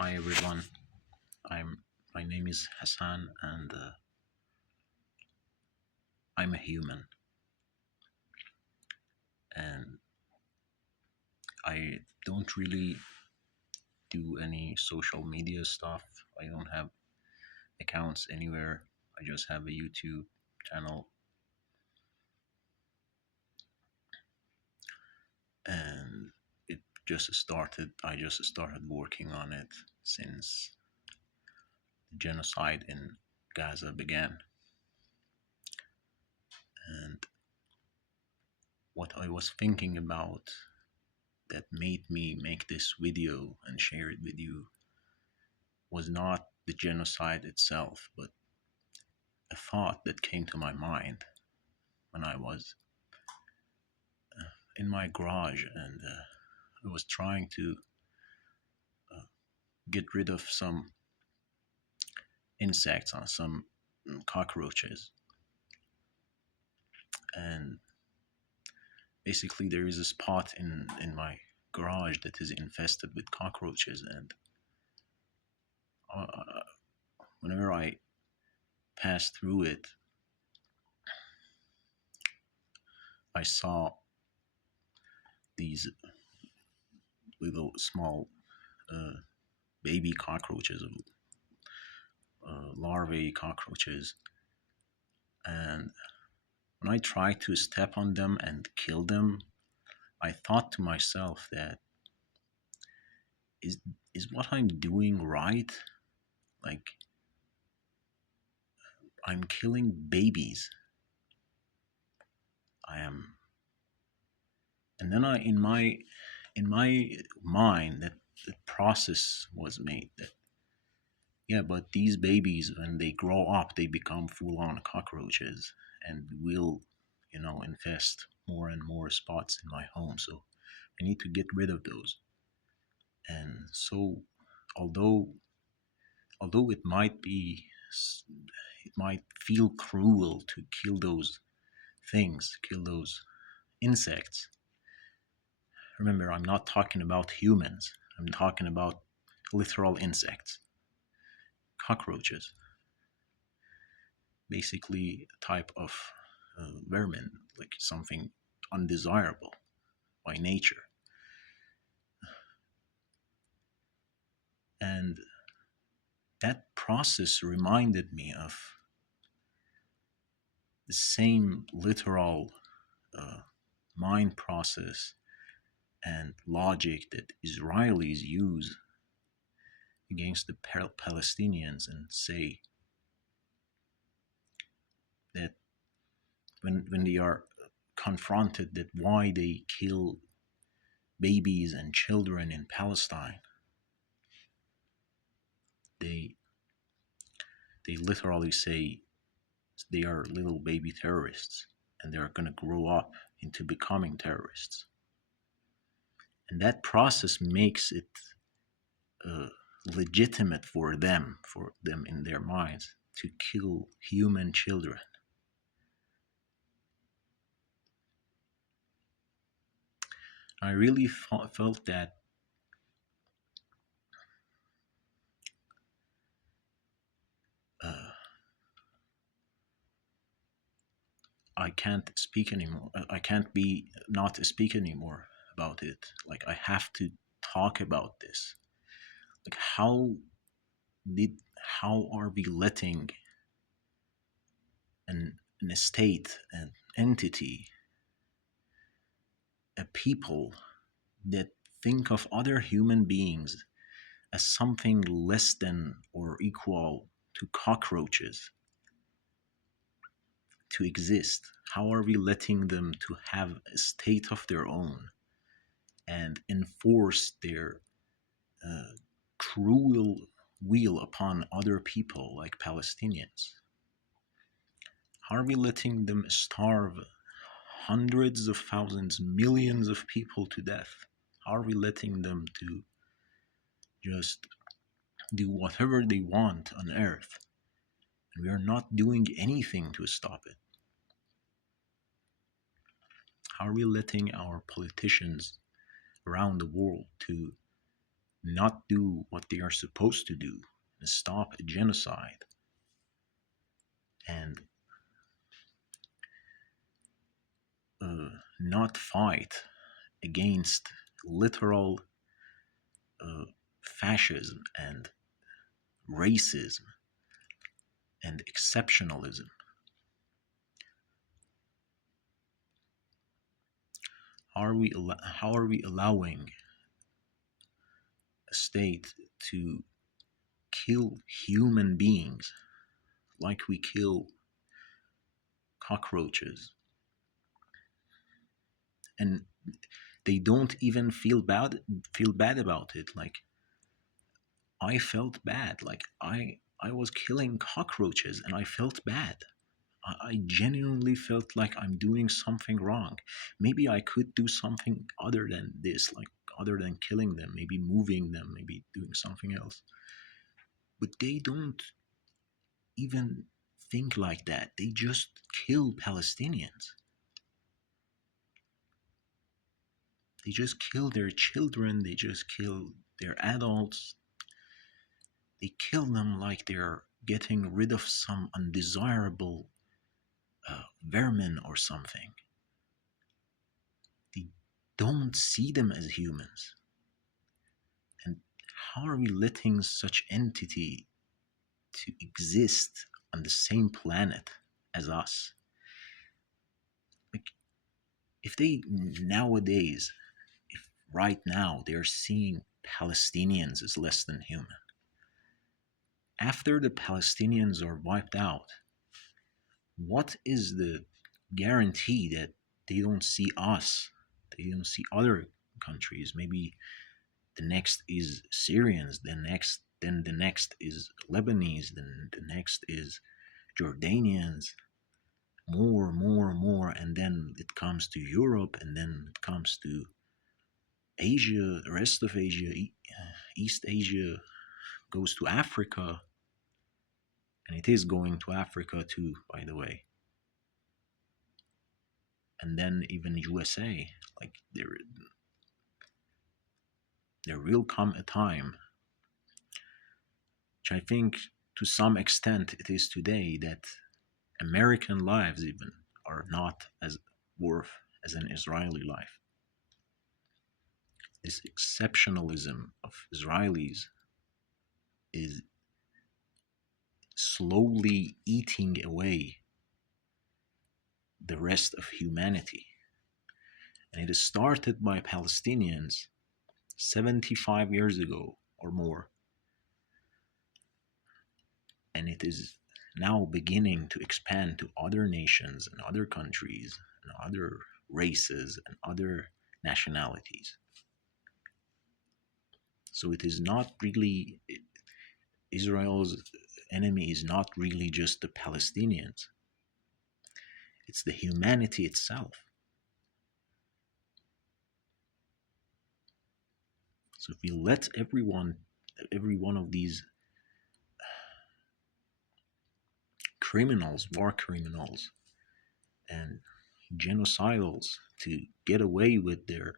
Hi everyone. My name is Hassan and I'm a human and I don't really do any social media stuff. I don't have accounts anywhere. I just have a YouTube channel and I just started working on it since the genocide in Gaza began. And what I was thinking about that made me make this video and share it with you was not the genocide itself, but a thought that came to my mind when I was in my garage and I was trying to uh, get rid of some insects on some cockroaches. And basically, there is a spot in my garage that is infested with cockroaches. And uh, whenever I passed through it, I saw these little small uh, baby cockroaches, larvae cockroaches. And when I tried to step on them and kill them, I thought to myself that is is what I'm doing right? Like I'm killing babies. I am, and then I in my mind that the process was made that yeah, but these babies when they grow up they become full on cockroaches and will infest more and more spots in my home. So I need to get rid of those. And so although although it might feel cruel to kill those things, kill those insects. Remember, I'm not talking about humans. I'm talking about literal insects, cockroaches, basically a type of vermin, like something undesirable by nature. And that process reminded me of the same literal uh, mind process and logic that Israelis use against the Palestinians and say that when they are confronted that why they kill babies and children in Palestine, they they literally say they are little baby terrorists and they are going to grow up into becoming terrorists. And that process makes it uh, legitimate for them in their minds to kill human children. I really felt that uh, I can't speak anymore. I can't be not speak anymore about it. Like I have to talk about this. Like did how are we letting an estate, an entity, a people that think of other human beings as something less than or equal to cockroaches to exist? How are we letting them to have a state of their own and enforce their uh, cruel will upon other people like Palestinians? How are we letting them starve hundreds of thousands, millions of people to death? How are we letting them to just do whatever they want on earth? And we are not doing anything to stop it. How are we letting our politicians around the world to not do what they are supposed to do and stop a genocide and not fight against literal fascism and racism and exceptionalism. How are we allowing a state to kill human beings like we kill cockroaches, and they don't even feel bad about it? Like, I felt bad. Like, I was killing cockroaches and I felt bad. I genuinely felt like I'm doing something wrong. Maybe I could do something other than this, like other than killing them, maybe moving them, maybe doing something else. But they don't even think like that. They just kill Palestinians. They just kill their children, they just kill their adults. They kill them like they're getting rid of some undesirable vermin or something. They don't see them as humans. And how are we letting such entity to exist on the same planet as us? Like, if they nowadays, if right now they're seeing Palestinians as less than human, after the Palestinians are wiped out, what is the guarantee that they don't see us? They don't see other countries. Maybe the next is Syrians, then the next is Lebanese, then the next is Jordanians, more, and then it comes to Europe, and then it comes to Asia, the rest of Asia, East Asia, goes to Africa, and it is going to Africa too, by the way. And then even USA, like there will come a time, which I think to some extent it is today, that American lives even are not as worth as an Israeli life. This exceptionalism of Israelis is slowly eating away the rest of humanity. And it is started by Palestinians 75 years ago or more. And it is now beginning to expand to other nations and other countries and other races and other nationalities. So it is not really, Israel's enemy is not really just the Palestinians, it's the humanity itself. So if we let every one of these criminals, war criminals, and genocidals to get away with their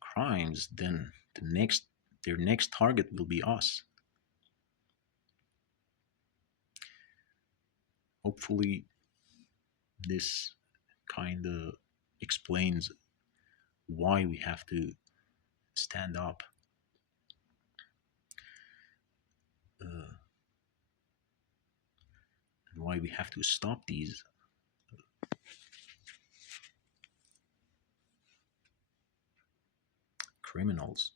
crimes, then their next target will be us. Hopefully, this kind of explains why we have to stand up, and why we have to stop these criminals.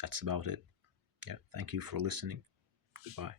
That's about it. Yeah, thank you for listening. Goodbye.